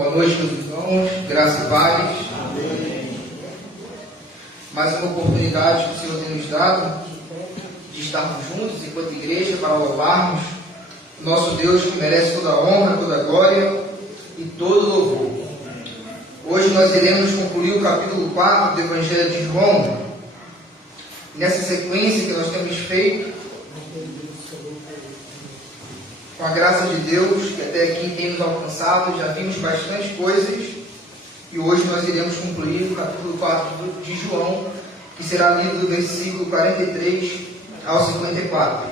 Boa noite, meus irmãos, graça e paz. Amém. Mais uma oportunidade que o Senhor tem nos dado de estarmos juntos enquanto igreja para louvarmos o nosso Deus que merece toda a honra, toda a glória e todo o louvor. Hoje nós iremos concluir o capítulo 4 do Evangelho de João. Nessa sequência que nós temos feito, com a graça de Deus, que até aqui tem nos alcançado, já vimos bastante coisas, e hoje nós iremos concluir o capítulo 4 de João, que será lido do versículo 43 ao 54.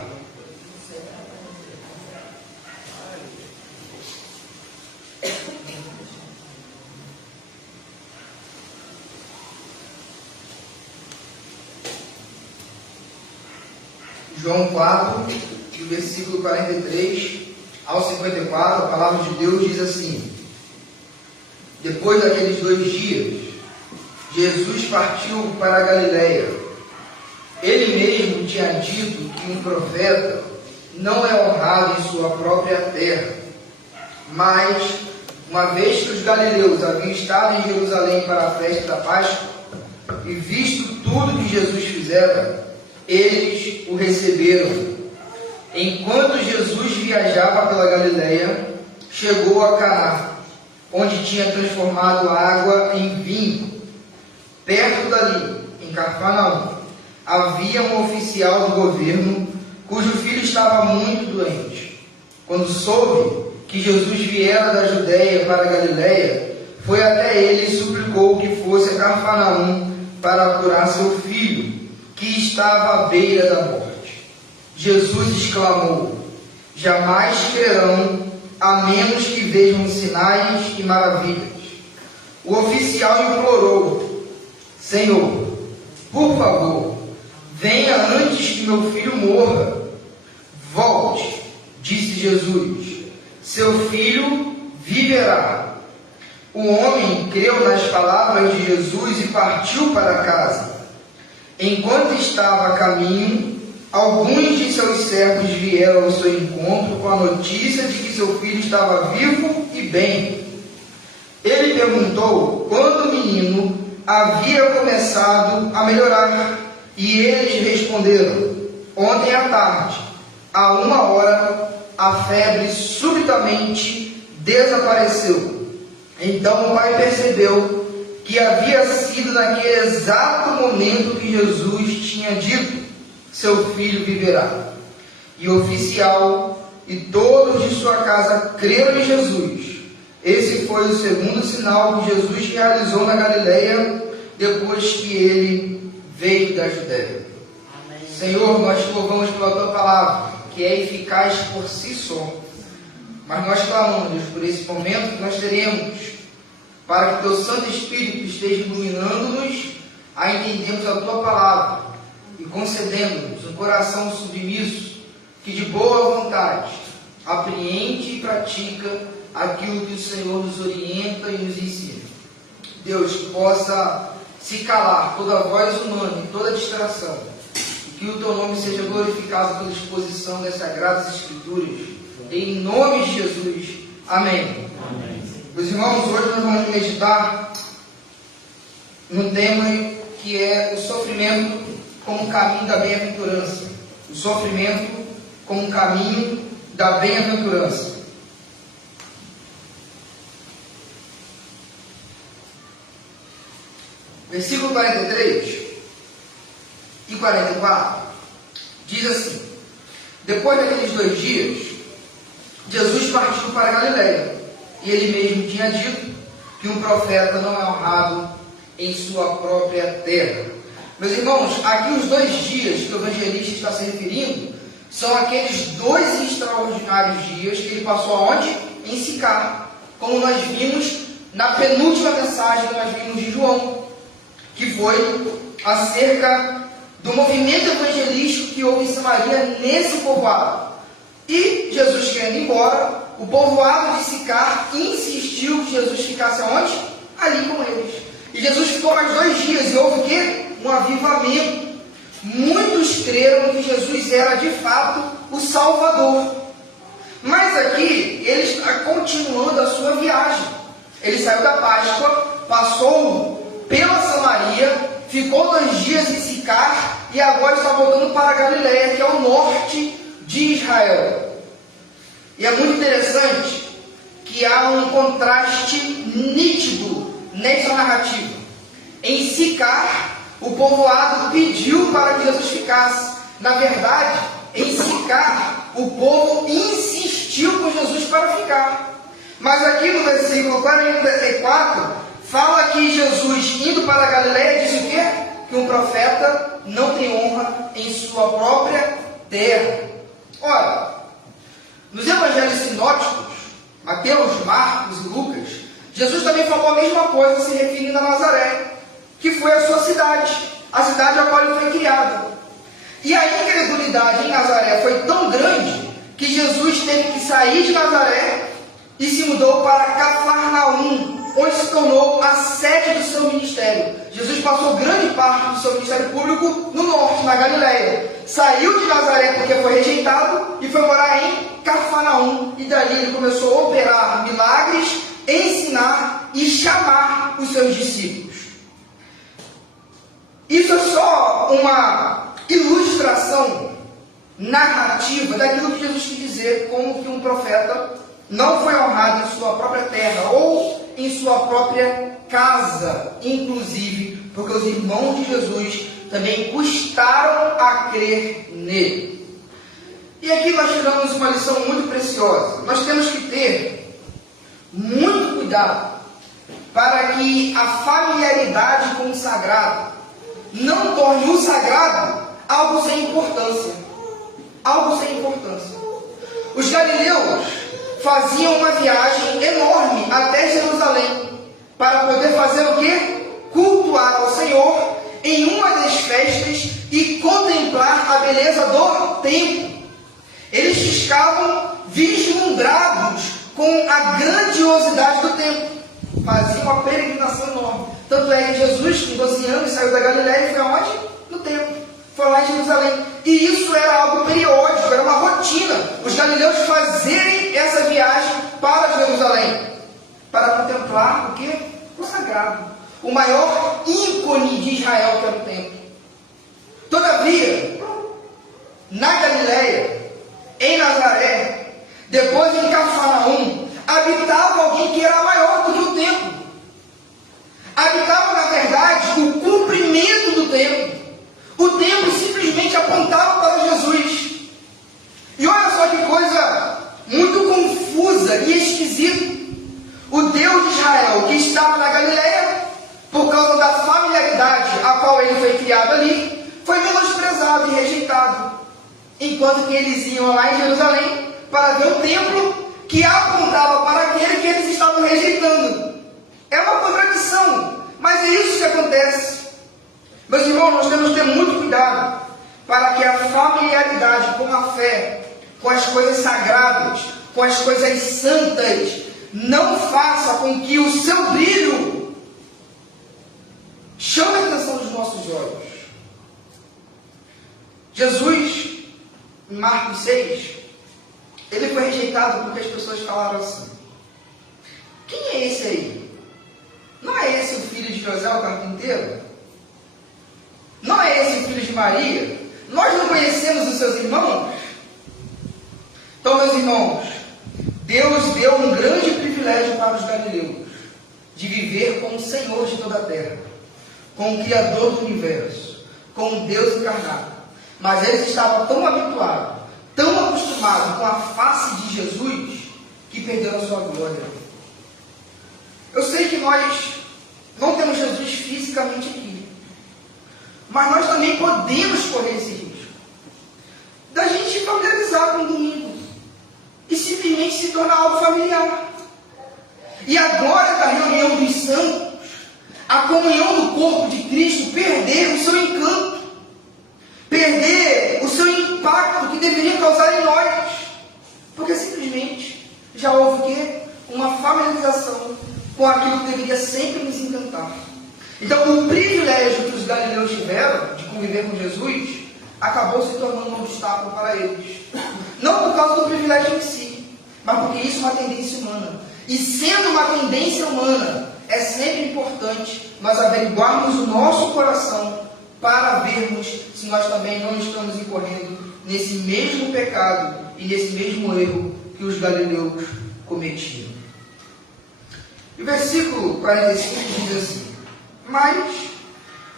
João 4, do versículo 43 ao 54, a palavra de Deus diz assim: Depois daqueles 2 dias, Jesus partiu para a Galileia. Ele mesmo tinha dito que um profeta não é honrado em sua própria terra. Mas, uma vez que os galileus haviam estado em Jerusalém para a festa da Páscoa, e visto tudo que Jesus fizera, eles o receberam. Enquanto Jesus viajava pela Galileia, chegou a Caná, onde tinha transformado a água em vinho. Perto dali, em Cafarnaum, havia um oficial do governo, cujo filho estava muito doente. Quando soube que Jesus viera da Judéia para a Galileia, foi até ele e suplicou que fosse a Cafarnaum para curar seu filho, que estava à beira da morte. Jesus exclamou: Jamais crerão, a menos que vejam sinais e maravilhas. O oficial implorou: Senhor, por favor, venha antes que meu filho morra. Volte, disse Jesus, seu filho viverá. O homem creu nas palavras de Jesus e partiu para casa. Enquanto estava a caminho, alguns de seus servos vieram ao seu encontro com a notícia de que seu filho estava vivo e bem. Ele perguntou quando o menino havia começado a melhorar, e eles responderam: Ontem à tarde, a 1h, a febre subitamente desapareceu. Então o pai percebeu que havia sido naquele exato momento que Jesus tinha dito: seu filho viverá. E o oficial e todos de sua casa creram em Jesus. Esse foi o segundo sinal que Jesus realizou na Galileia, depois que ele veio da Judéia. Amém. Senhor, nós te louvamos pela tua palavra, que é eficaz por si só. Mas nós clamamos, Deus, por esse momento que nós teremos, para que teu Santo Espírito esteja iluminando-nos a entendermos a tua palavra e concedendo-nos um coração submisso que de boa vontade apreende e pratica aquilo que o Senhor nos orienta e nos ensina. Deus, que possa se calar toda voz humana e toda distração, e que o teu nome seja glorificado pela exposição das Sagradas Escrituras, em nome de Jesus. Amém. Amém. Meus irmãos, hoje nós vamos meditar num tema que é o sofrimento como caminho da bem-aventurança. O sofrimento como caminho da bem-aventurança. Versículo 43 e 44 diz assim: Depois daqueles 2 dias, Jesus partiu para a Galileia. E ele mesmo tinha dito que um profeta não é honrado em sua própria terra. Meus irmãos, aqui os 2 dias que o evangelista está se referindo são aqueles 2 extraordinários dias que ele passou aonde? Em Sicar, como nós vimos na penúltima mensagem que nós vimos de João, que foi acerca do movimento evangelístico que houve em Samaria nesse povoado. E Jesus querendo ir embora, o povoado de Sicar insistiu que Jesus ficasse aonde? Ali com eles. E Jesus ficou mais 2 dias e houve o quê? Um avivamento. Muitos creram que Jesus era de fato o Salvador. Mas aqui ele está continuando a sua viagem. Ele saiu da Páscoa, passou pela Samaria, ficou 2 dias em Sicar e agora está voltando para a Galileia, que é o norte de Israel. E é muito interessante que há um contraste nítido nessa narrativa. Em Sicar, o povoado pediu para que Jesus ficasse. Na verdade, em Sicar, o povo insistiu com Jesus para ficar. Mas aqui no versículo 44, fala que Jesus, indo para a Galileia, diz o quê? Que um profeta não tem honra em sua própria terra. Ora, nos evangelhos sinóticos, Mateus, Marcos e Lucas, Jesus também falou a mesma coisa se referindo a Nazaré, que foi a sua cidade, a cidade a qual ele foi criado. E a incredulidade em Nazaré foi tão grande que Jesus teve que sair de Nazaré e se mudou para Cafarnaum, onde se tornou a sede do seu ministério. Jesus passou grande parte do seu ministério público no norte, na Galileia. Saiu de Nazaré porque foi rejeitado e foi morar em Cafarnaum. E dali ele começou a operar milagres, ensinar e chamar os seus discípulos. Isso é só uma ilustração narrativa daquilo que Jesus quis dizer, como que um profeta não foi honrado em sua própria terra ou em sua própria casa, inclusive porque os irmãos de Jesus também custaram a crer nele. E aqui nós tiramos uma lição muito preciosa. Nós temos que ter muito cuidado para que a familiaridade com o sagrado não torne o sagrado algo sem importância. Algo sem importância. Os galileus faziam uma viagem enorme até Jerusalém para poder fazer o quê? Cultuar ao Senhor em uma das festas e contemplar a beleza do templo. Eles ficavam vislumbrados com a grandiosidade do templo. Faziam uma peregrinação enorme. Tanto é que Jesus, com 12 anos, saiu da Galileia e foi aonde? No templo. Foi lá em Jerusalém. E isso era algo periódico, era uma rotina. Os galileus fazerem essa viagem para Jerusalém. Para contemplar o quê? O sagrado. O maior ícone de Israel, que era o templo. Todavia, na Galileia, em Nazaré, depois em Cafarnaum, habitava alguém que era maior do que o templo. Habitava, na verdade, o cumprimento do templo. O templo simplesmente apontava para Jesus. E olha só que coisa muito confusa e esquisita. O Deus de Israel, que estava na Galileia, por causa da familiaridade a qual ele foi criado ali, foi menosprezado e rejeitado. Enquanto que eles iam lá em Jerusalém para ver o templo que apontava para aquele que eles estavam rejeitando. É uma contradição, mas é isso que acontece. Meus irmãos, nós temos que ter muito cuidado para que a familiaridade com a fé, com as coisas sagradas, com as coisas santas, não faça com que o seu brilho chame a atenção dos nossos olhos. Jesus, em Marcos 6, ele foi rejeitado porque as pessoas falaram assim: quem é esse aí? Não é esse o filho de José, o carpinteiro? Não é esse o filho de Maria? Nós não conhecemos os seus irmãos? Então, meus irmãos, Deus deu um grande privilégio para os galileus, de viver com o Senhor de toda a terra, com o Criador do universo, com o Deus encarnado. Mas eles estavam tão habituados, tão acostumados com a face de Jesus, que perderam a sua glória. Eu sei que nós não temos Jesus fisicamente aqui, mas nós também podemos correr esse risco da gente se familiarizar com o domingo e simplesmente se tornar algo familiar. E agora da reunião dos santos, a comunhão do corpo de Cristo perder o seu encanto, perder o seu impacto que deveria causar em nós, porque simplesmente já houve o quê? Uma familiarização com aquilo que deveria sempre nos encantar. Então, o privilégio que os galileus tiveram de conviver com Jesus acabou se tornando um obstáculo para eles. Não por causa do privilégio em si, mas porque isso é uma tendência humana. E sendo uma tendência humana, é sempre importante nós averiguarmos o nosso coração para vermos se nós também não estamos incorrendo nesse mesmo pecado e nesse mesmo erro que os galileus cometiam. E o versículo 45 diz assim: mas,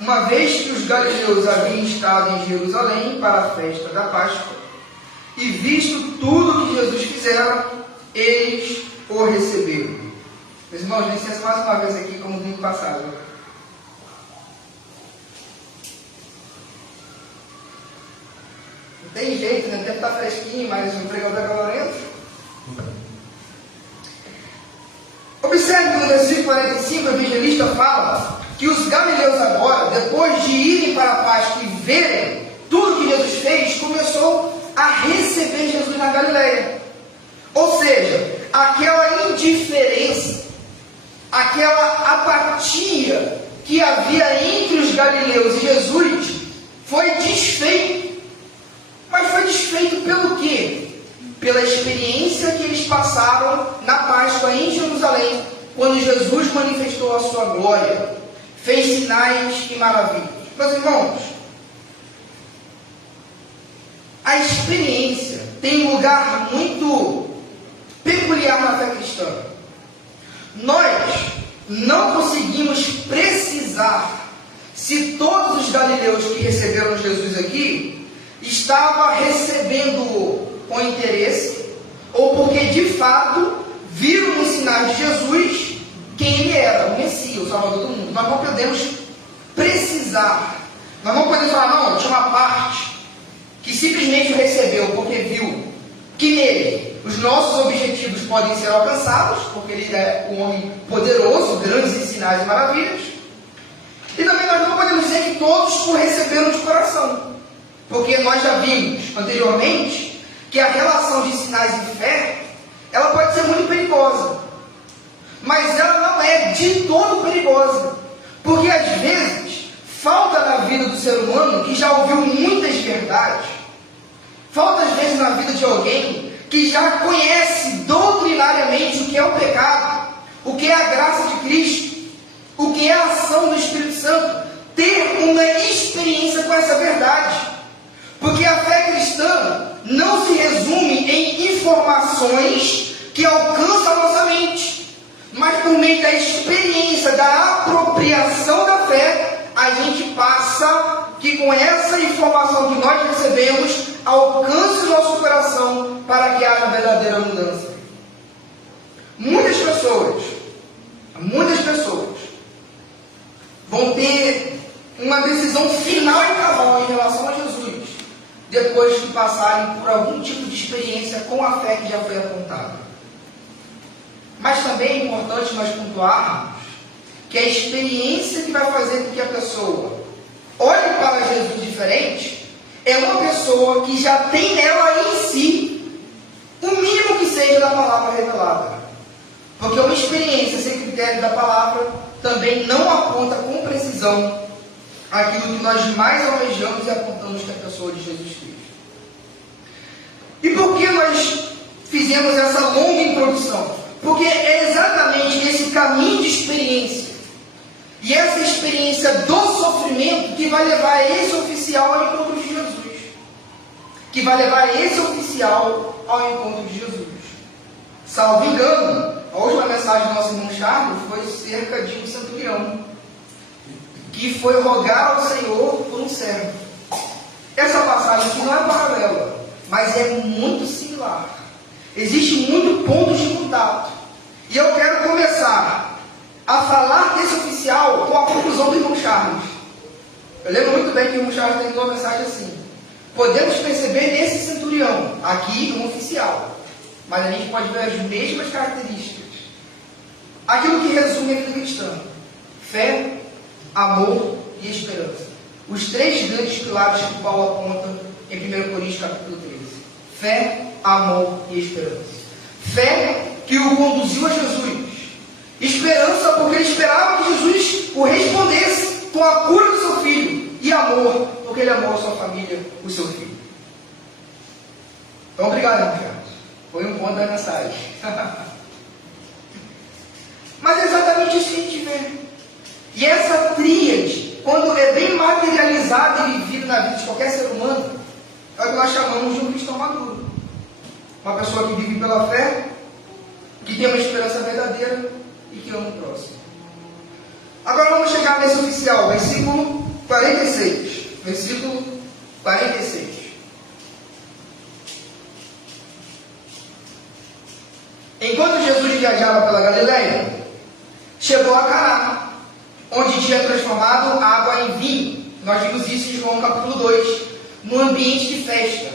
uma vez que os galileus haviam estado em Jerusalém para a festa da Páscoa, e visto tudo o que Jesus fizera, eles o receberam. Meus irmãos, licença mais uma vez aqui, como no domingo passado. Não tem jeito, né? O tempo está fresquinho, mas o pregador é calorento. Observe que no versículo 45 o evangelista fala que os galileus agora, depois de irem para a Páscoa e verem tudo que Jesus fez, começou a receber Jesus na Galileia. Ou seja, aquela indiferença, aquela apatia que havia entre os galileus e Jesus foi desfeito. Mas foi desfeito pelo quê? Pela experiência que eles passaram na Páscoa em Jerusalém, quando Jesus manifestou a sua glória, fez sinais e maravilhas. Meus irmãos, a experiência tem um lugar muito peculiar na fé cristã. Nós não conseguimos precisar se todos os galileus que receberam Jesus aqui estavam recebendo com interesse, ou porque de fato viram nos sinais de Jesus quem ele era, o Messias, o Salvador do mundo. Nós não podemos precisar, nós não podemos falar, não, tinha uma parte que simplesmente o recebeu porque viu que nele os nossos objetivos podem ser alcançados, porque ele é um homem poderoso, grandes em sinais e maravilhas. E também nós não podemos dizer que todos o receberam de coração, porque nós já vimos anteriormente que a relação de sinais e fé, ela pode ser muito perigosa, mas ela não é de todo perigosa, porque às vezes falta na vida do ser humano que já ouviu muitas verdades, falta às vezes na vida de alguém que já conhece doutrinariamente o que é o pecado, o que é a graça de Cristo, o que é a ação do Espírito Santo, ter uma experiência com essa verdade, porque a fé cristã não se resume em informações que alcançam a nossa mente, mas por meio da experiência, da apropriação da fé, a gente passa que com essa informação que nós recebemos, alcance o nosso coração para que haja verdadeira mudança. Muitas pessoas vão ter uma decisão final e cabal em relação a Jesus, depois de passarem por algum tipo de experiência com a fé que já foi apontada. Mas também é importante nós pontuarmos que a experiência que vai fazer com que a pessoa olhe para Jesus diferente é uma pessoa que já tem nela em si o mínimo que seja da palavra revelada. Porque uma experiência sem critério da palavra também não aponta com precisão aquilo que nós mais almejamos e apontamos que é a pessoa de Jesus Cristo. E por que nós fizemos essa longa introdução? Porque é exatamente esse caminho de experiência e essa experiência do sofrimento que vai levar esse oficial ao encontro de Jesus. Que vai levar esse oficial ao encontro de Jesus. Salvo engano, a última mensagem do nosso irmão Charles foi cerca de um centurião que foi rogar ao Senhor por um servo. Essa passagem aqui não é paralela, mas é muito similar. Existe muito pontos de contato. E eu quero começar a falar desse oficial com a conclusão do irmão Charles. Eu lembro muito bem que o irmão Charles terminou a mensagem assim: podemos perceber nesse centurião, aqui um oficial, mas a gente pode ver as mesmas características. Aquilo que resume a vida cristã: fé, amor e esperança. Os três grandes pilares que Paulo aponta em 1 Coríntios capítulo 13. Fé, amor e esperança. Fé que o conduziu a Jesus. Esperança porque ele esperava que Jesus o respondesse com a cura do seu filho. E amor porque ele amou a sua família, o seu filho. Então, obrigado, irmão Carlos. Foi um ponto da mensagem. Mas é exatamente isso que a gente vê. E essa tríade, quando é bem materializada e vivida na vida de qualquer ser humano, é o que nós chamamos de um cristão maduro. Uma pessoa que vive pela fé, que tem uma esperança verdadeira e que ama o próximo. Agora vamos chegar nesse oficial, versículo 46. Versículo 46. Enquanto Jesus viajava pela Galileia, chegou a Caná, onde tinha transformado água em vinho. Nós vimos isso em João capítulo 2, no ambiente de festa,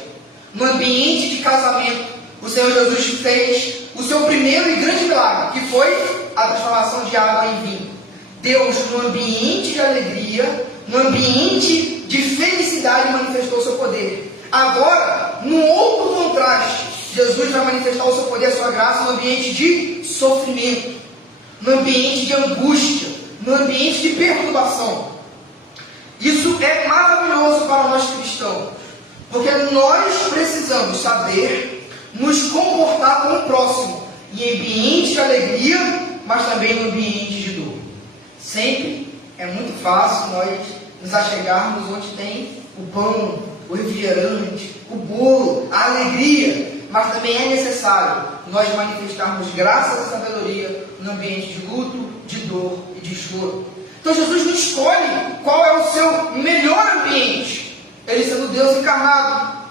no ambiente de casamento. O Senhor Jesus fez o seu primeiro e grande milagre, que foi a transformação de água em vinho. Deus, no ambiente de alegria, no ambiente de felicidade, manifestou o seu poder. Agora, num outro contraste, Jesus vai manifestar o seu poder, a sua graça, no ambiente de sofrimento, no ambiente de angústia, no ambiente de perturbação. Isso é maravilhoso para nós cristãos, porque nós precisamos saber nos comportar com o próximo, em ambiente de alegria, mas também no ambiente de dor. Sempre é muito fácil nós nos achegarmos onde tem o pão, o refrigerante, o bolo, a alegria, mas também é necessário nós manifestarmos graça e sabedoria no ambiente de luto, de dor e de choro. Então Jesus não escolhe qual é o seu melhor ambiente. Ele sendo Deus encarnado,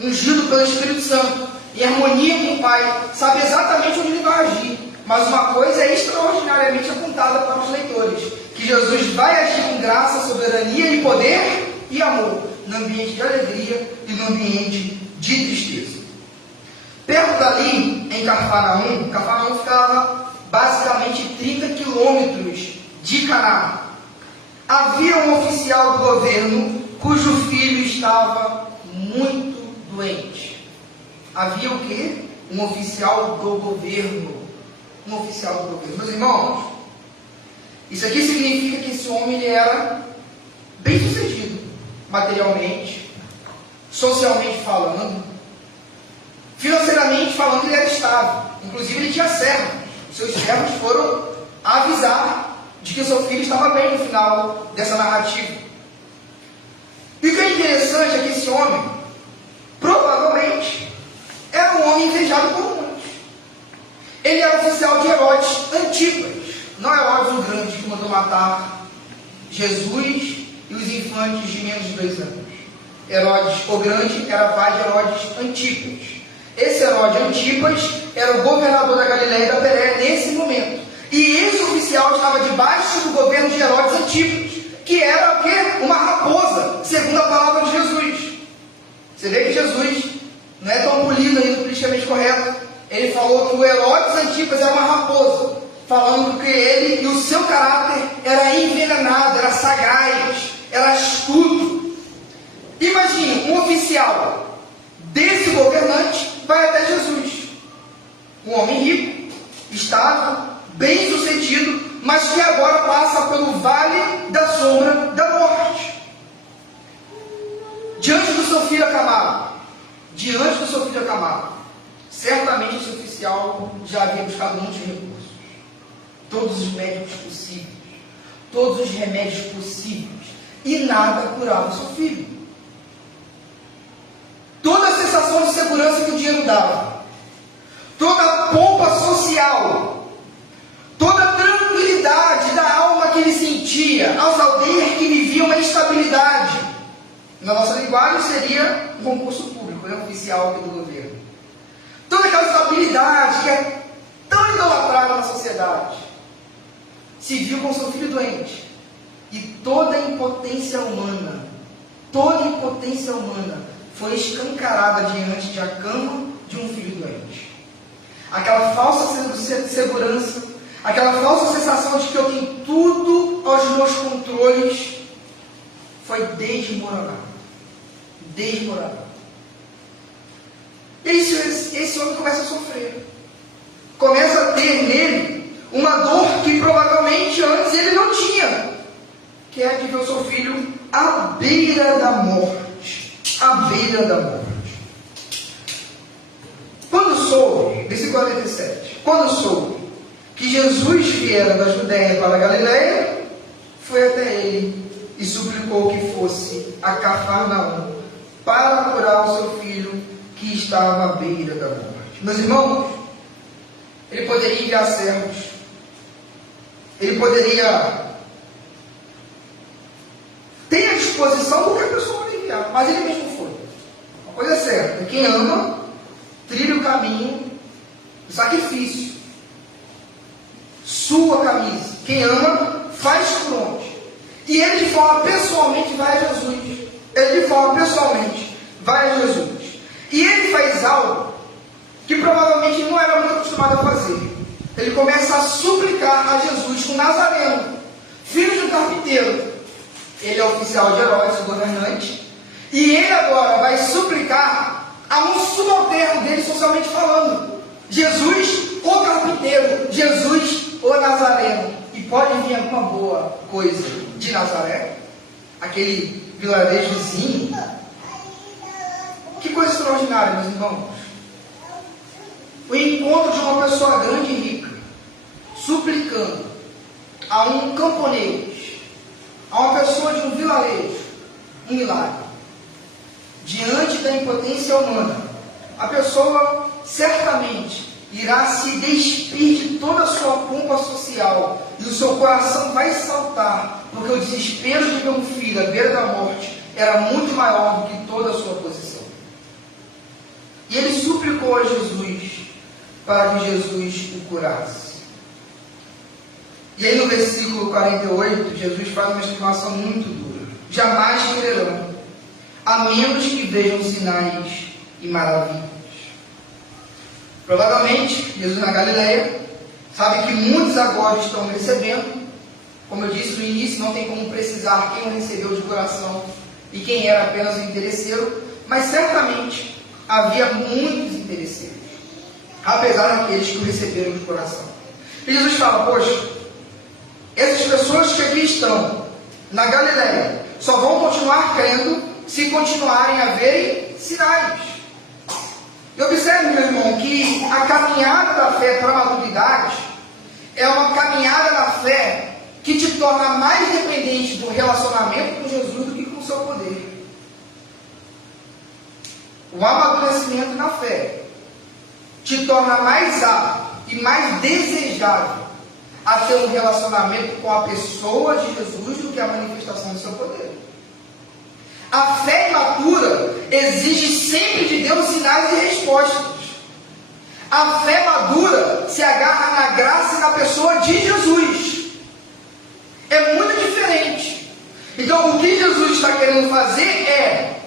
ungido pelo Espírito Santo, em harmonia com o Pai, sabe exatamente onde ele vai agir. Mas uma coisa é extraordinariamente apontada para os leitores, que Jesus vai agir com graça, soberania e poder e amor, no ambiente de alegria e no ambiente de tristeza. Perto dali, em Cafarnaum ficava basicamente 30 quilômetros de Caná. Havia um oficial do governo cujo filho estava muito doente. Havia o quê? Um oficial do governo. Um oficial do governo. Meus irmãos, isso aqui significa que esse homem ele era bem sucedido, materialmente, socialmente falando, financeiramente falando, ele era estável. Inclusive ele tinha servos. Os seus servos foram avisar de que o seu filho estava bem no final dessa narrativa. E o que é interessante é que esse homem, provavelmente, era um homem invejado por muitos. Ele era oficial de Herodes Antipas, não Herodes o Grande, que mandou matar Jesus e os infantes de menos de 2 anos. Herodes o Grande era pai de Herodes Antipas. Esse Herodes Antipas era o governador da Galileia e da Pérea nesse momento. E esse oficial estava debaixo do governo de Herodes Antipas, que era o quê? Uma raposa, segundo a palavra de Jesus. Você vê que Jesus não é tão polido ainda politicamente correto. Ele falou que o Herodes Antipas era uma raposa, falando que ele e o seu caráter era envenenado, era sagaz, era astuto. Imagine um oficial desse governante vai até Jesus, um homem rico, estável, bem sucedido, mas que agora passa pelo vale da sombra da morte. Diante do seu filho acamado, certamente esse oficial já havia buscado muitos recursos, todos os médicos possíveis, todos os remédios possíveis, e nada curava o seu filho. Toda a sensação de segurança que o dinheiro dava, toda a pompa social, toda a tranquilidade da alma que ele sentia ao saber que vivia uma instabilidade, na nossa linguagem seria um concurso público, um oficial aqui do governo. Toda aquela estabilidade que é tão idolatrada na sociedade, se viu com seu filho doente, e toda a impotência humana foi escancarada diante da cama de um filho doente. Aquela falsa segurança, aquela falsa sensação de que eu tenho tudo aos meus controles, foi desmoronada. Esse homem começa a sofrer. Começa a ter nele uma dor que provavelmente antes ele não tinha, que é de ver o seu filho à beira da morte. Quando soube, versículo 47, quando soube que Jesus viera da Judéia para a Galileia, foi até ele e suplicou que fosse a Cafarnaum para curar o seu filho que estava à beira da morte. Meus irmãos, ele poderia enviar servos, ele poderia ter à disposição qualquer pessoa para enviar, mas ele mesmo foi. Uma coisa é certa, quem ama, trilha o caminho do sacrifício, sua camisa. Quem ama, faz fronte. E ele de forma pessoalmente vai a Jesus. Ele de forma pessoalmente vai a Jesus. E ele faz algo que provavelmente não era muito acostumado a fazer. Ele começa a suplicar a Jesus com Nazareno, filho de um carpinteiro. Ele é oficial de Herodes, o governante. E ele agora vai suplicar a um subalterno dele, socialmente falando. Jesus, o carpinteiro. Jesus, o Nazareno. E pode vir alguma boa coisa de Nazaré? Aquele vilarejozinho. Que coisa extraordinária, meus irmãos. O encontro de uma pessoa grande e rica, suplicando a um camponês, a uma pessoa de um vilarejo, um milagre. Diante da impotência humana, a pessoa certamente irá se despir de toda a sua pompa social e o seu coração vai saltar, porque o desespero de ver um filho à beira da morte era muito maior do que toda a sua posição. E ele suplicou a Jesus para que Jesus o curasse. E aí no versículo 48, Jesus faz uma exclamação muito dura: jamais crerão, a menos que vejam sinais e maravilhas. Provavelmente, Jesus na Galileia sabe que muitos agora estão recebendo. Como eu disse no início, não tem como precisar quem o recebeu de coração e quem era apenas um interesseiro, mas certamente havia muitos interesseiros, apesar daqueles que o receberam de coração. E Jesus fala: poxa, essas pessoas que aqui estão na Galileia só vão continuar crendo se continuarem a verem sinais. E observe, meu irmão, que a caminhada da fé para a maturidade é uma caminhada da fé que te torna mais dependente do relacionamento com Jesus do que com o seu poder. O amadurecimento na fé te torna mais apto e mais desejável a ter um relacionamento com a pessoa de Jesus do que a manifestação do seu poder. A fé imatura exige sempre de Deus sinais e respostas. A fé madura se agarra na graça e na pessoa de Jesus. É muito diferente. Então, o que Jesus está querendo fazer é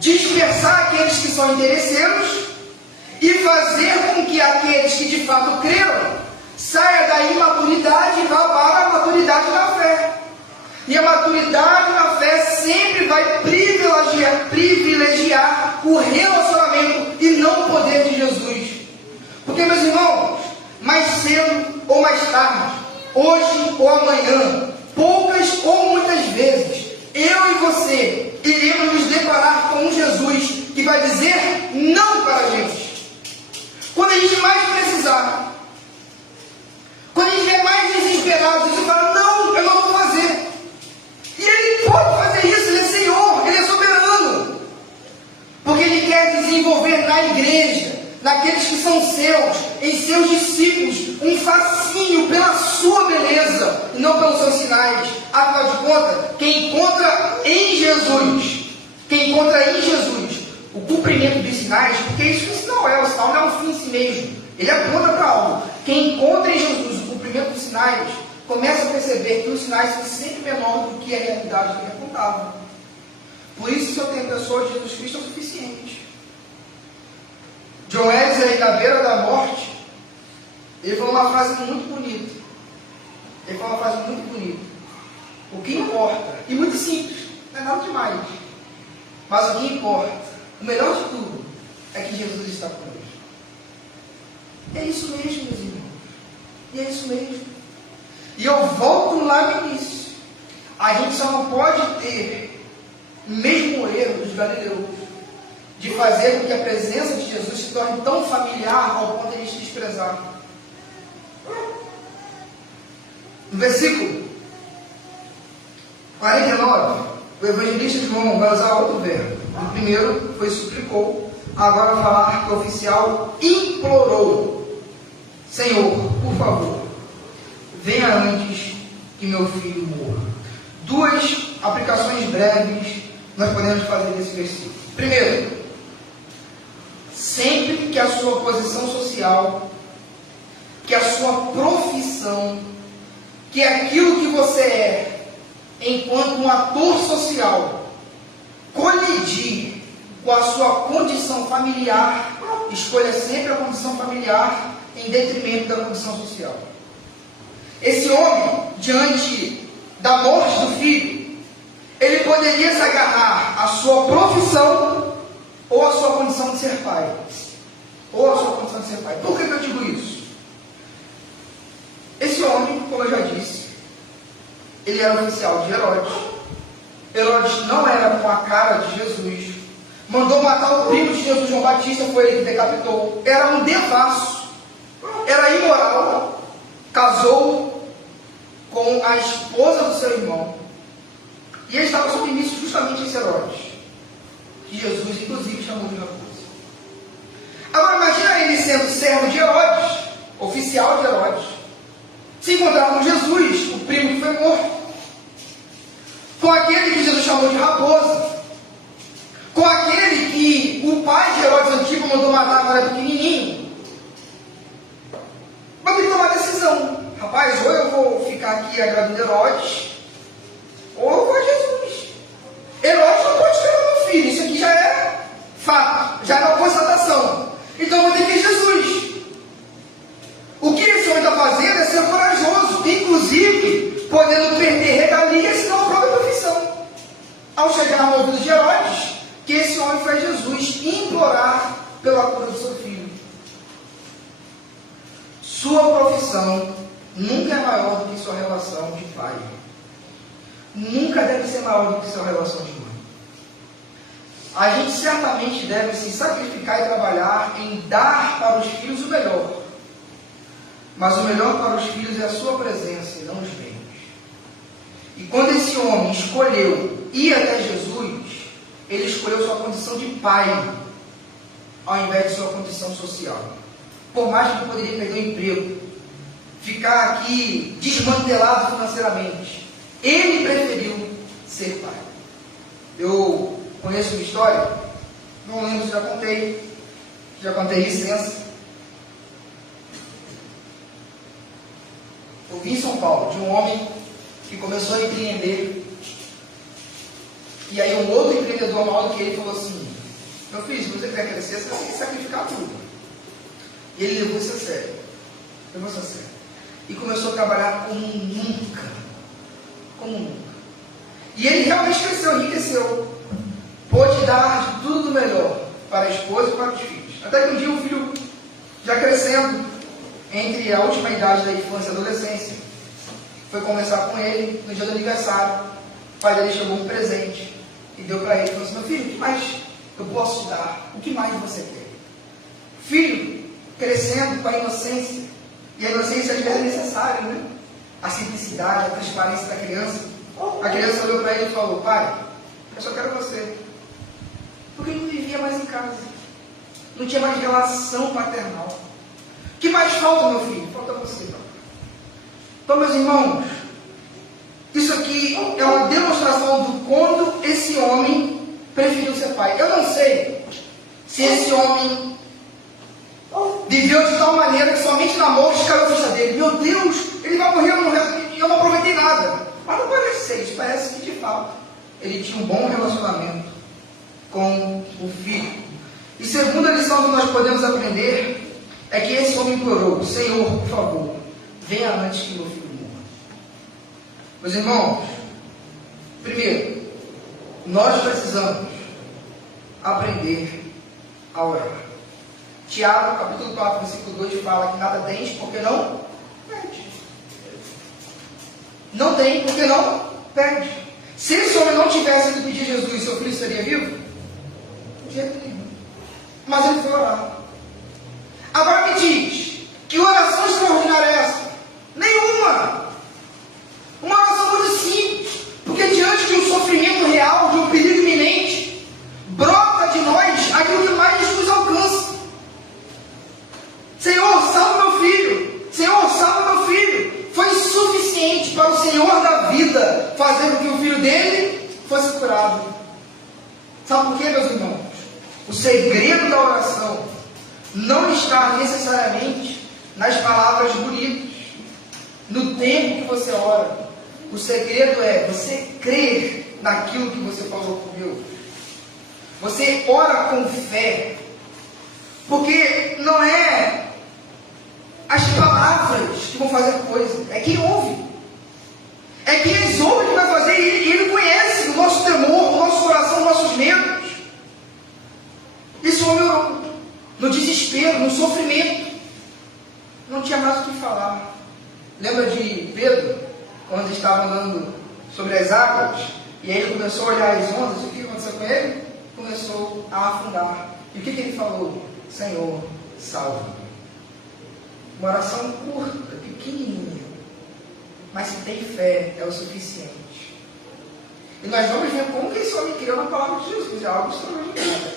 dispersar aqueles que são interesseiros e fazer com que aqueles que de fato creram saia da imaturidade e vá para a maturidade na fé. E a maturidade na fé sempre vai privilegiar o relacionamento e não o poder de Jesus. Porque, meus irmãos, mais cedo ou mais tarde, hoje ou amanhã, poucas ou muitas vezes, eu e você iremos nos deparar com um Jesus que vai dizer não para a gente. Quando a gente mais precisar, quando a gente estiver mais desesperado, Jesus fala: não, eu não vou fazer. E Ele pode fazer isso, Ele é Senhor, Ele é soberano. Porque Ele quer desenvolver na igreja, naqueles que são seus, em seus discípulos, um fascínio pela sua beleza, e não pelos seus sinais. Afinal de contas, quem encontra em Jesus o cumprimento dos sinais, porque isso o sinal é, o sinal não é um fim em si mesmo, ele aponta para algo. Quem encontra em Jesus o cumprimento dos sinais, começa a perceber que os sinais são sempre menores do que a realidade que ele apontava. Por isso, se eu tenho pessoas de Jesus Cristo, é o suficiente. John Wesley, na beira da morte, ele falou uma frase muito bonita. O que importa, e muito simples, não é nada demais, mas o que importa, o melhor de tudo, é que Jesus está conosco. É isso mesmo, meus irmãos. E é isso mesmo. E eu volto lá no início. A gente só não pode ter o mesmo erro dos galileus de fazer com que a presença de Jesus se torne tão familiar ao ponto de a gente desprezar. No versículo 49, o evangelista João vai usar outro verbo. O primeiro foi suplicou, agora vai falar que o oficial implorou: Senhor, por favor, venha antes que meu filho morra. Duas aplicações breves nós podemos fazer desse versículo. Primeiro, sempre que a sua posição social, que a sua profissão, que aquilo que você é, enquanto um ator social, colidir com a sua condição familiar, escolha sempre a condição familiar em detrimento da condição social. Esse homem, diante da morte do filho, ele poderia se agarrar à sua profissão ou à sua condição de ser pai. Ou à sua condição de ser pai. Por que eu digo isso? Esse homem, como eu já disse, ele era oficial de Herodes. Herodes não era com a cara de Jesus. Mandou matar o primo de Jesus, João Batista, foi ele que decapitou. Era um devasso. Era imoral. Casou com a esposa do seu irmão. E ele estava submisso justamente a esse Herodes, que Jesus, inclusive, chamou de raposa. Agora, imagina ele sendo servo de Herodes, oficial de Herodes, se encontrar com Jesus, o primo que foi morto, com aquele que Jesus chamou de raposa, com aquele que o pai de Herodes Antigo mandou matar quando era pequenininho. Vai ter que tomar uma decisão. Rapaz, ou eu vou ficar aqui agradando Herodes, ou eu vou a Jesus. Herodes não pode escrever meu filho, isso aqui já é fato, já é uma constatação. Então eu vou ter que ir a Jesus. O que esse homem está fazendo é ser corajoso, inclusive podendo perder regalias, se não a própria profissão. Ao chegar no ouvido de Herodes, que esse homem foi a Jesus implorar pela cura do seu filho. Sua profissão nunca é maior do que sua relação de pai. Nunca deve ser maior do que sua relação de mãe. A gente certamente deve se sacrificar e trabalhar em dar para os filhos o melhor. Mas o melhor para os filhos é a sua presença e não os bens. E quando esse homem escolheu ir até Jesus, ele escolheu sua condição de pai, ao invés de sua condição social. Por mais que ele poderia perder o emprego, ficar aqui desmantelado financeiramente, ele preferiu ser pai. Eu conheço uma história, não lembro se já contei licença. Eu vi em São Paulo de um homem que começou a empreender, e aí um outro empreendedor maior do que ele falou assim: meu filho, se você quer crescer, você tem que sacrificar tudo. E ele levou isso a sério. E começou a trabalhar como nunca. E ele realmente cresceu, enriqueceu. Pôde dar de tudo do melhor para a esposa e para os filhos. Até que um dia o filho, já crescendo, entre a última idade da infância e a adolescência, foi conversar com ele no dia do aniversário. O pai dele chegou um presente e deu para ele. Falou assim: meu filho, o que mais eu posso te dar? O que mais você quer? Filho, crescendo com a inocência. E a inocência às vezes é necessária, né? A simplicidade, a transparência da criança. A criança olhou para ele e falou: pai, eu só quero você. Porque ele não vivia mais em casa. Não tinha mais relação paternal. O que mais falta, meu filho? Falta você, papai. Então, meus irmãos, isso aqui é uma demonstração do quando esse homem preferiu ser pai. Eu não sei se esse homem viveu de tal maneira que somente na morte caiu a ficha dele. Meu Deus, ele vai morrer, eu não aproveitei nada. Mas não parece ser isso, parece que de fato ele tinha um bom relacionamento com o filho. E segunda lição que nós podemos aprender é que esse homem implorou: Senhor, por favor, venha antes que meu filho morra. Meus irmãos, primeiro, nós precisamos aprender a orar. Tiago, capítulo 4, versículo 2, fala que nada tens porque não pede. Não tem porque não pede. Se esse homem não tivesse ido pedir a Jesus, seu filho seria vivo? De jeito nenhum. Mas ele foi orar. Agora me diz, que oração extraordinária é essa? Nenhuma! Sabe por quê, meus irmãos? O segredo da oração não está necessariamente nas palavras bonitas, no tempo que você ora. O segredo é você crer naquilo que você falou com Deus. Você ora com fé. Porque não é as palavras que vão fazer a coisa, é quem ouve. É quem as ouve que vai fazer, e Ele conhece o nosso temor, o nosso coração, os nossos medos. Esse homem orou no desespero, no sofrimento. Não tinha mais o que falar. Lembra de Pedro, quando estava andando sobre as águas, e aí ele começou a olhar as ondas, e o que aconteceu com ele? Começou a afundar. E o que ele falou? Senhor, salva-me. Uma oração curta, pequenininha, mas se tem fé, é o suficiente. E nós vamos ver como que esse homem criou na palavra de Jesus, é algo extraordinário.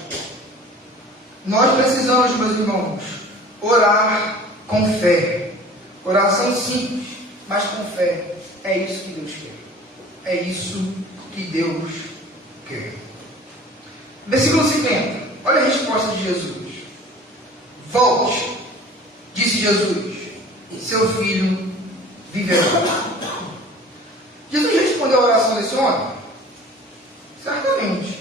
Nós precisamos, meus irmãos, orar com fé. Oração simples, mas com fé. É isso que Deus quer. É isso que Deus quer. Versículo 50. Olha a resposta de Jesus. Volte, disse Jesus, seu filho viverá. Jesus respondeu a oração desse homem? Certamente.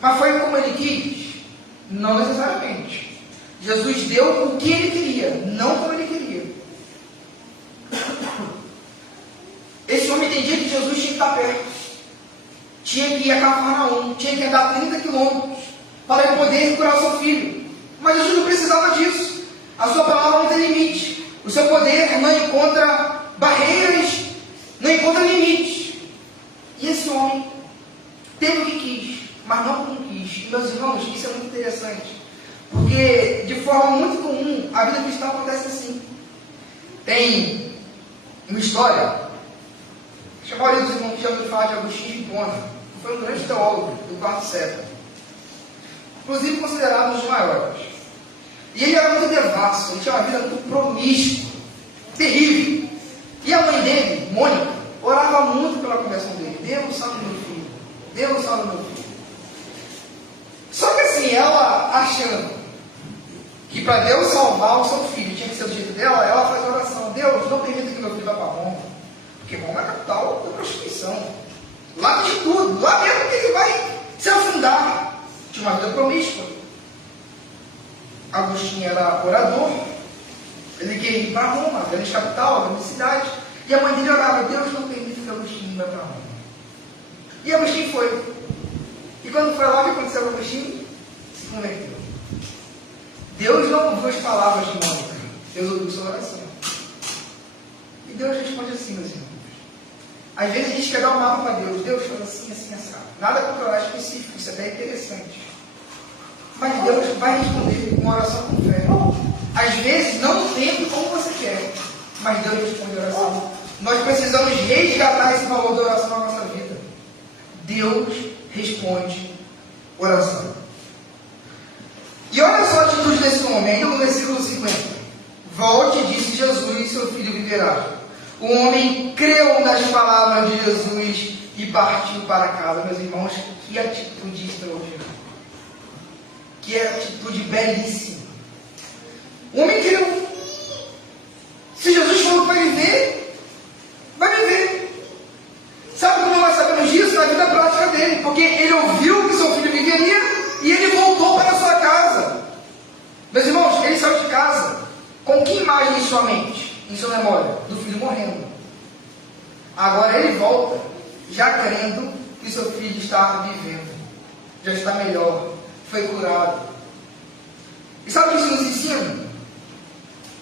Mas foi como ele quis? Não necessariamente. Jesus deu o que ele queria, não como ele queria. Esse homem entendia que Jesus tinha que estar perto. Tinha que ir a Cafarnaum, tinha que andar 30 quilômetros para ele poder curar o seu filho. Mas Jesus não precisava disso. A sua palavra não tem limite. O seu poder não encontra barreiras, não encontra limites. E esse homem teve o que quis, mas não como quis. E, meus irmãos, isso é muito interessante. Porque, de forma muito comum, a vida cristã acontece assim. Tem uma história. Acho que a maioria dos irmãos que já ouviram falar de Agostinho de Hipona, que foi um grande teólogo do quarto século. Inclusive considerado um dos maiores. E ele era muito devasso, ele tinha uma vida muito promíscua, terrível. E a mãe dele, Mônica, orava muito pela conversão dele. Deus salve meu filho. Deus salve meu filho. Só que assim, ela achando que para Deus salvar o seu filho tinha que ser do jeito dela, ela faz a oração. Deus, não permita que meu filho vá para Roma. Porque Roma é a capital da prostituição. Lá tem de tudo. Lá mesmo que ele vai se afundar. Tinha uma vida promíscua. Agostinho era orador. Ele queria ir para Roma, a grande capital, a grande cidade. E a mãe dele orava, Deus não permite que Agostinho vá para Roma. E Agostinho foi. E quando foi lá, o que aconteceu com Agostinho? Se converteu. Deus não ouviu as palavras de Mônica. Deus ouviu sua oração. E Deus responde assim, meus irmãos. Às vezes a gente quer dar um mapa para Deus. Deus fala assim, assim, assim. Nada contra orar específico, isso é bem interessante. Mas Deus vai responder com uma oração com fé. Às vezes não no tempo como você quer, mas Deus responde a oração. Nós precisamos resgatar esse valor da oração na nossa vida. Deus responde oração. E olha só a atitude desse homem, ainda no versículo 50. Volte, disse Jesus, seu filho viverá. O homem creu nas palavras de Jesus e partiu para casa. Meus irmãos, que atitude extraordinária. Que atitude belíssima. O homem creu. Se Jesus falou que vai viver, vai viver. Sabe como nós sabemos disso? Na vida prática dele. Porque ele ouviu que seu filho viveria e ele voltou para a sua casa. Meus irmãos, ele saiu de casa com que imagem em sua mente, em sua memória? Do filho morrendo. Agora ele volta, já crendo que seu filho está vivendo, já está melhor, foi curado. E sabe o que isso nos ensina?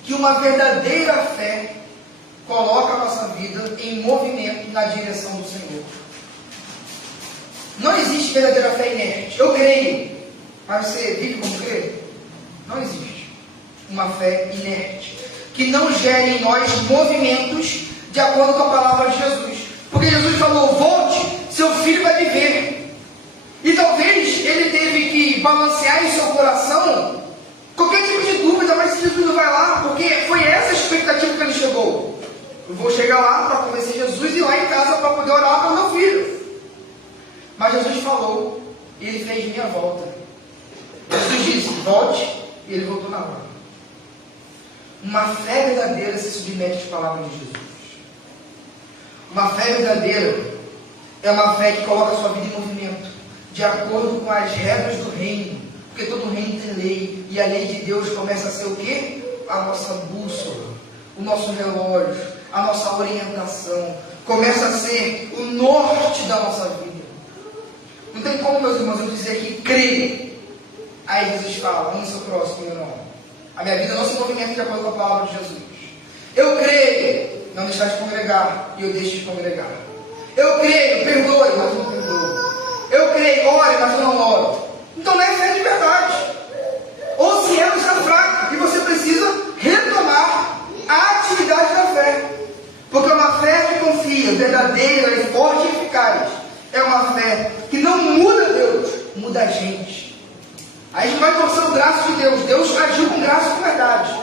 Que uma verdadeira fé coloca a nossa vida em movimento na direção do Senhor. Não existe verdadeira fé inerte. Eu creio, mas você vive como crê? Não existe uma fé inerte, que não gere em nós movimentos de acordo com a palavra de Jesus. Porque Jesus falou, volte, seu filho vai viver. E talvez ele teve que balancear em seu coração qualquer tipo de dúvida, mas se Jesus não vai lá, porque foi essa a expectativa que ele chegou. Eu vou chegar lá para conhecer Jesus e ir lá em casa para poder orar para o meu filho. Mas Jesus falou, e ele fez meia volta. Jesus disse, volte, e ele voltou na hora. Uma fé verdadeira se submete às palavras de Jesus. Uma fé verdadeira é uma fé que coloca a sua vida em movimento, de acordo com as regras do reino, porque todo reino tem lei, e a lei de Deus começa a ser o quê? A nossa bússola, o nosso relógio, a nossa orientação, começa a ser o norte da nossa vida. Não tem como, meus irmãos, eu dizer que creio. Aí Jesus fala, ame seu próximo, meu irmão. A minha vida não se movimenta de acordo com a palavra de Jesus. Eu creio, não deixar de congregar, e eu deixo de congregar. Eu creio, perdoe, mas não perdoo. Eu creio, ore, mas eu não oro. Então não é fé de verdade. Ou se é, você está fraco, e você precisa retomar a atividade da fé. Porque uma fé que confia, verdadeira e forte e eficaz, é uma fé que não muda Deus, muda a gente. A gente vai torcer o braço de Deus. Deus agiu com graça e com verdade,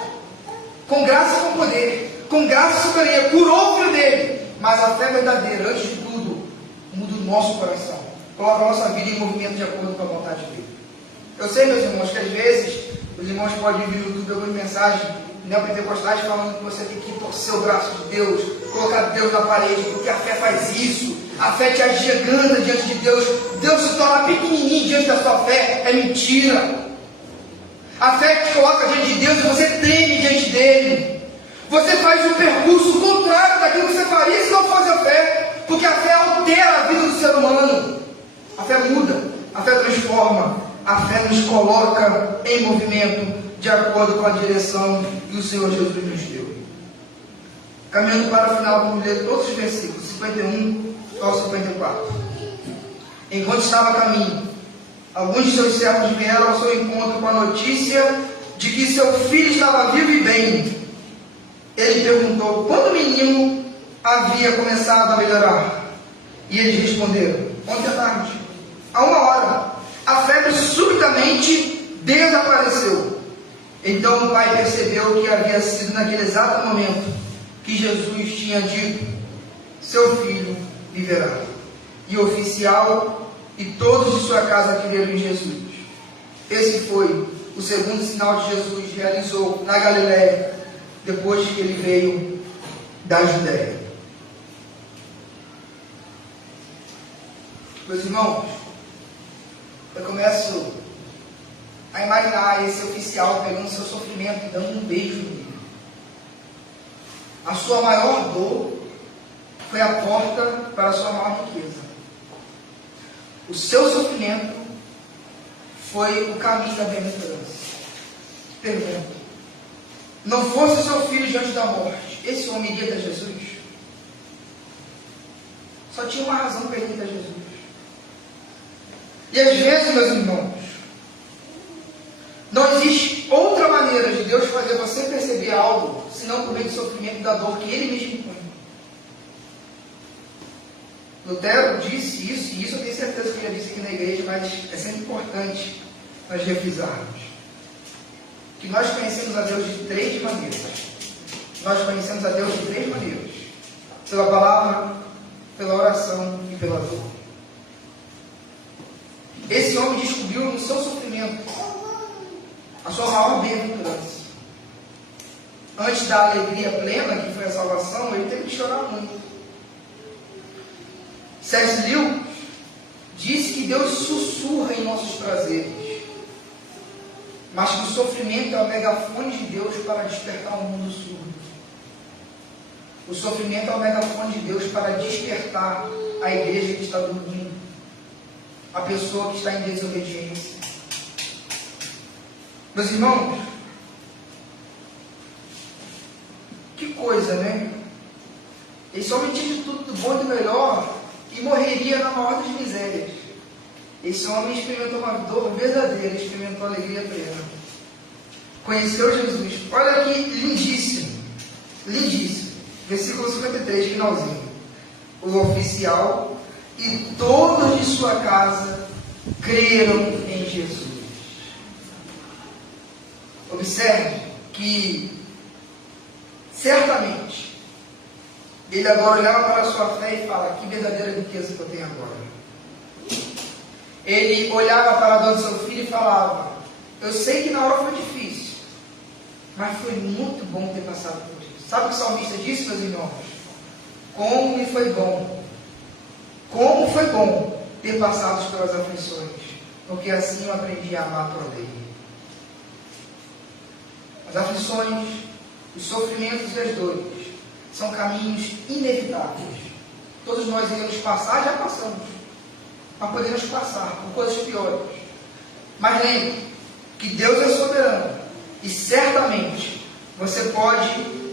com graça e com poder, com graça e soberania, curou o filho dele. Mas a fé verdadeira, antes de tudo, muda o nosso coração, coloca a nossa vida em movimento de acordo com a vontade dele. Eu sei, meus irmãos, que às vezes os irmãos podem vir no YouTube algumas mensagens neopentecostais falando que você tem que torcer o braço de Deus, colocar Deus na parede, porque a fé faz isso. A fé te agiganta diante de Deus. Deus se torna pequenininho diante da sua fé. É mentira. A fé te coloca diante de Deus e você treme diante dele. Você faz um percurso contrário daquilo que você faria se não fosse a fé. Porque a fé altera a vida do ser humano. A fé muda, a fé transforma, a fé nos coloca em movimento de acordo com a direção que o Senhor Jesus nos deu. Caminhando para o final, vamos ler todos os versículos, 51 ao 54. Enquanto estava a caminho, alguns de seus servos vieram ao seu encontro com a notícia de que seu filho estava vivo e bem. Ele perguntou quando o menino havia começado a melhorar. E eles responderam, ontem à tarde, a 1 hora. A febre subitamente desapareceu. Então o pai percebeu que havia sido naquele exato momento que Jesus tinha dito, seu filho viverá. E o oficial e todos de sua casa creram em Jesus. Esse foi o segundo sinal que Jesus realizou na Galiléia, depois que ele veio da Judéia. Meus irmãos, eu começo a imaginar esse oficial pegando seu sofrimento e dando um beijo nele. A sua maior dor foi a porta para a sua maior riqueza. O seu sofrimento foi o caminho da bem-aventurança. Pergunta: não fosse seu filho diante da morte, esse homem iria até Jesus? Só tinha uma razão para ele ir até Jesus. E às vezes, meus irmãos, não existe outra maneira de Deus fazer você perceber algo, senão por meio do sofrimento e da dor que Ele mesmo impõe. Lutero disse isso, e isso eu tenho certeza que ele já disse aqui na igreja, mas é sempre importante nós revisarmos. Que nós conhecemos a Deus de 3 maneiras. Nós conhecemos a Deus de 3 maneiras. Pela palavra, pela oração e pela dor. Esse homem descobriu no seu sofrimento a sua maior bem-aventurança. Antes da alegria plena, que foi a salvação, ele teve que chorar muito. C.S. Lewis disse que Deus sussurra em nossos prazeres, mas que o sofrimento é o megafone de Deus para despertar um mundo surdo. O sofrimento é o megafone de Deus para despertar a igreja que está dormindo, a pessoa que está em desobediência. Meus irmãos, que coisa, né? Esse homem tinha de tudo do bom e do melhor e morreria na maior das misérias. Esse homem experimentou uma dor verdadeira, experimentou alegria plena. Conheceu Jesus. Olha que lindíssimo, lindíssimo. Versículo 53, finalzinho. O oficial e todos de sua casa creram em Jesus. Observe que certamente ele agora olhava para a sua fé e fala: que verdadeira riqueza que eu tenho agora. ele olhava para a dor do seu filho e falava: eu sei que na hora foi difícil, mas foi muito bom ter passado por isso. Sabe o que o salmista disse, meus irmãos? Como me foi bom, como foi bom ter passado pelas aflições, porque assim eu aprendi a amar a tua lei. As aflições, os sofrimentos e as dores são caminhos inevitáveis. Todos nós iremos passar, já passamos, mas podemos passar por coisas piores. Mas lembre que Deus é soberano e certamente você pode,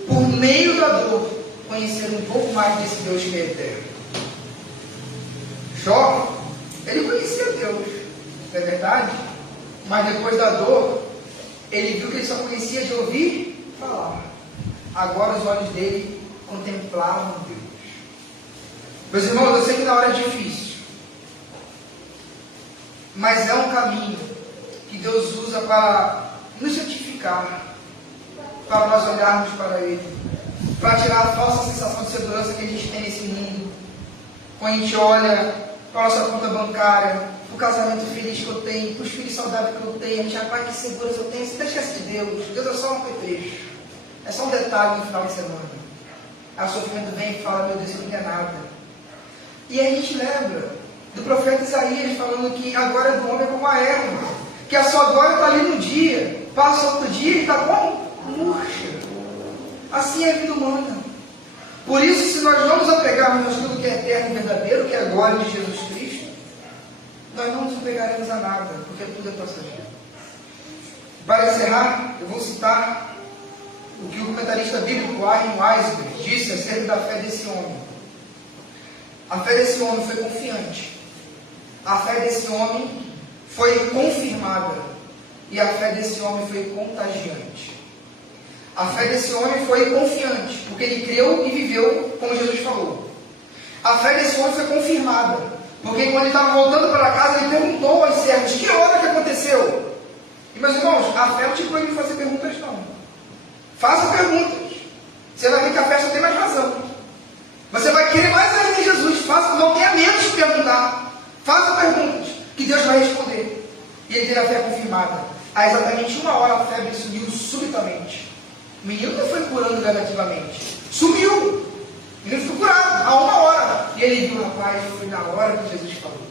por meio da dor, conhecer um pouco mais desse Deus que é eterno. Jó, ele conhecia Deus, não é verdade? Mas depois da dor, ele viu que ele só conhecia de ouvir falar. Agora os olhos dele contemplavam Deus. Meus irmãos, eu sei que na hora é difícil, mas é um caminho que Deus usa para nos santificar, para nós olharmos para Ele, para tirar a falsa sensação de segurança que a gente tem nesse mundo. Quando a gente olha para a nossa conta bancária, para o casamento feliz que eu tenho, para os filhos saudáveis que eu tenho, a gente já vai, que segurança eu tenho. Você não esquece de Deus. Deus é só um petrecho, é só um detalhe no final de semana. Aí o sofrimento vem e fala: meu Deus, isso não é nada. E a gente lembra do profeta Isaías falando que a glória do homem é como a erva, que a sua glória está ali no dia, passa outro dia e está como? Murcha. Assim é a vida humana. Por isso, se nós não nos apegarmos naquilo que é eterno e verdadeiro, que é a glória de Jesus Cristo, nós não nos apegaremos a nada, porque tudo é passageiro. Para encerrar, eu vou citar o que o comentarista bíblico Warren Wiersbe disse acerca da fé desse homem. A fé desse homem foi confiante. A fé desse homem foi confirmada. E a fé desse homem foi contagiante. A fé desse homem foi confiante, porque ele creu e viveu como Jesus falou. A fé desse homem foi confirmada, porque quando ele estava voltando para casa, ele perguntou aos servos: que hora que aconteceu? E meus irmãos, a fé não te proíbe de fazer perguntas, não. Faça perguntas. Você vai ver que a fé só tem mais razão. Você vai querer mais ainda em Jesus. Não tenha medo de perguntar. Faça perguntas, que Deus vai responder. E ele teve a fé confirmada. Há exatamente 1 hora a febre subiu subitamente. O menino não foi curando gradativamente. Sumiu. O menino ficou curado há 1 hora. E ele viu: rapaz, foi na hora que Jesus falou.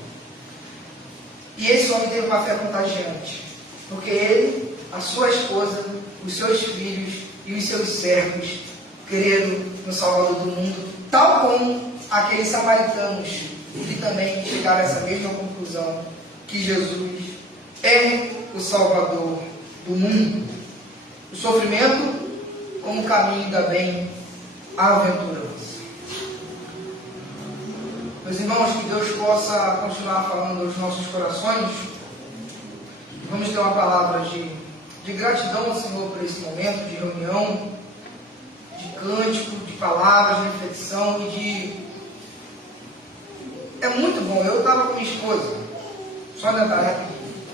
E esse homem teve uma fé contagiante. Porque ele, a sua esposa, os seus filhos e os seus servos creram no Salvador do mundo, tal como aqueles samaritanos que também chegaram a essa mesma conclusão, que Jesus é o Salvador do mundo. O sofrimento como caminho da bem-aventurança. Meus irmãos, que Deus possa continuar falando aos nossos corações. Vamos ter uma palavra de gratidão ao Senhor por esse momento de reunião, de cântico, de palavras, de reflexão e de... É muito bom. Eu estava com minha esposa, só na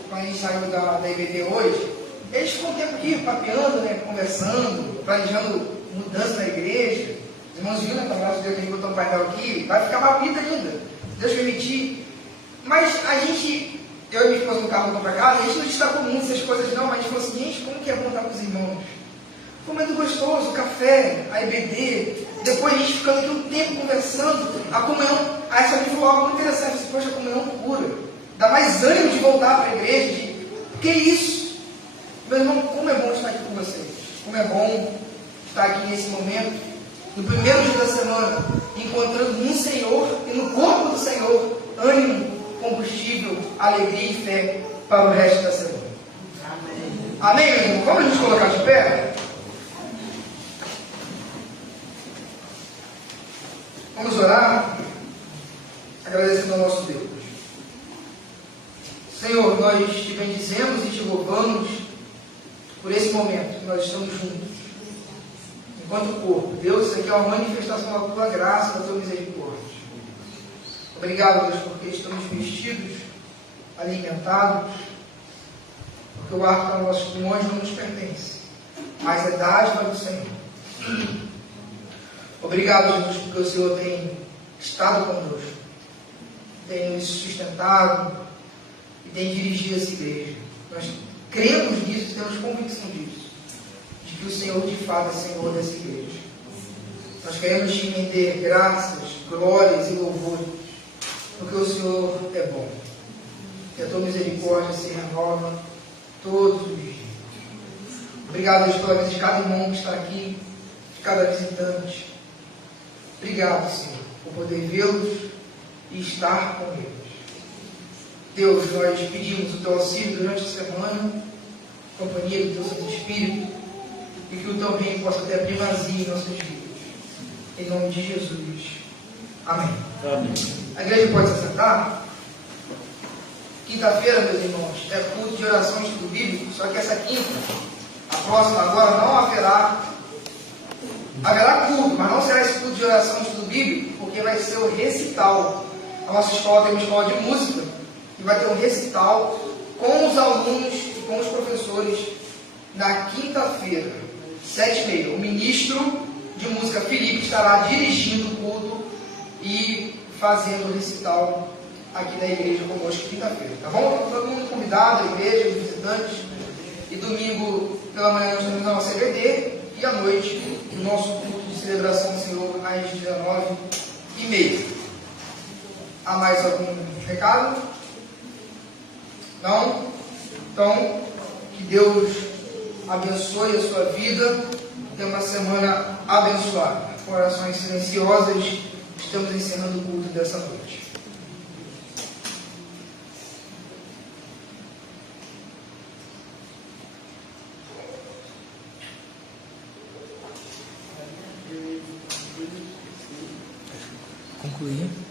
quando a gente saiu da IBD hoje, eles ficam um tempo aqui papeando, né, conversando, planejando mudança na igreja. Os irmãos viram, né, graças a Deus que a gente botou um painel aqui, vai ficar uma vida ainda, se Deus permitir. Mas a gente, eu e minha esposa no carro voltando para casa, a gente não destacou muito essas coisas não, mas a gente falou assim: gente, como que é bom estar com os irmãos? Foi muito gostoso, o café, a IBD, depois a gente ficando aqui um tempo conversando, a comunhão. Aí essa gente falou algo muito interessante: assim, poxa, a comunhão cura, dá mais ânimo de voltar para a igreja, que isso? Meu irmão, como é bom estar aqui com vocês, como é bom estar aqui nesse momento, no primeiro dia da semana, encontrando no Senhor e no corpo do Senhor ânimo, combustível, alegria e fé para o resto da semana. Amém. Amém, meu irmão? Vamos nos colocar de pé? Vamos orar, agradecendo ao nosso Deus. Senhor, nós te bendizemos e te louvamos por esse momento que nós estamos juntos, enquanto corpo. Deus, isso aqui é uma manifestação da tua graça, da tua misericórdia. Obrigado, Deus, porque estamos vestidos, alimentados, porque o arco para nossos pulmões não nos pertence, mas é dádiva do Senhor. Obrigado, Jesus, porque o Senhor tem estado conosco, tem nos sustentado, e tem dirigido essa igreja. Nós cremos nisso, temos convicção disso, de que o Senhor de fato é Senhor dessa igreja. Nós queremos te render graças, glórias e louvores, porque o Senhor é bom. Que a tua misericórdia se renova todos os dias. Obrigado, Deus, pela vida de cada irmão que está aqui, de cada visitante. Obrigado, Senhor, por poder vê-los e estar com eles. Deus, nós pedimos o teu auxílio durante a semana, companhia do teu Santo Espírito, e que o teu reino possa ter a primazia em nossas vidas. Em nome de Jesus. Amém. Amém. A igreja pode se sentar? Quinta-feira, meus irmãos, é culto de oração e estudo bíblico, só que essa quinta, a próxima agora, não haverá culto, mas não será esse culto de oração e estudo bíblico, porque vai ser o recital. A nossa escola tem uma escola de música, e vai ter um recital com os alunos e com os professores na quinta-feira, 7h30. O ministro de música Felipe estará dirigindo o culto e fazendo o recital aqui na igreja conosco quinta-feira, tá bom? Todo mundo convidado, a igreja, os visitantes. E domingo pela manhã nós temos a nossa EBD e à noite o nosso culto de celebração do Senhor às 19h30. Há mais algum recado? Não? Então, que Deus abençoe a sua vida. Tenha uma semana abençoada. Com orações silenciosas, estamos encerrando o culto dessa noite. Concluir.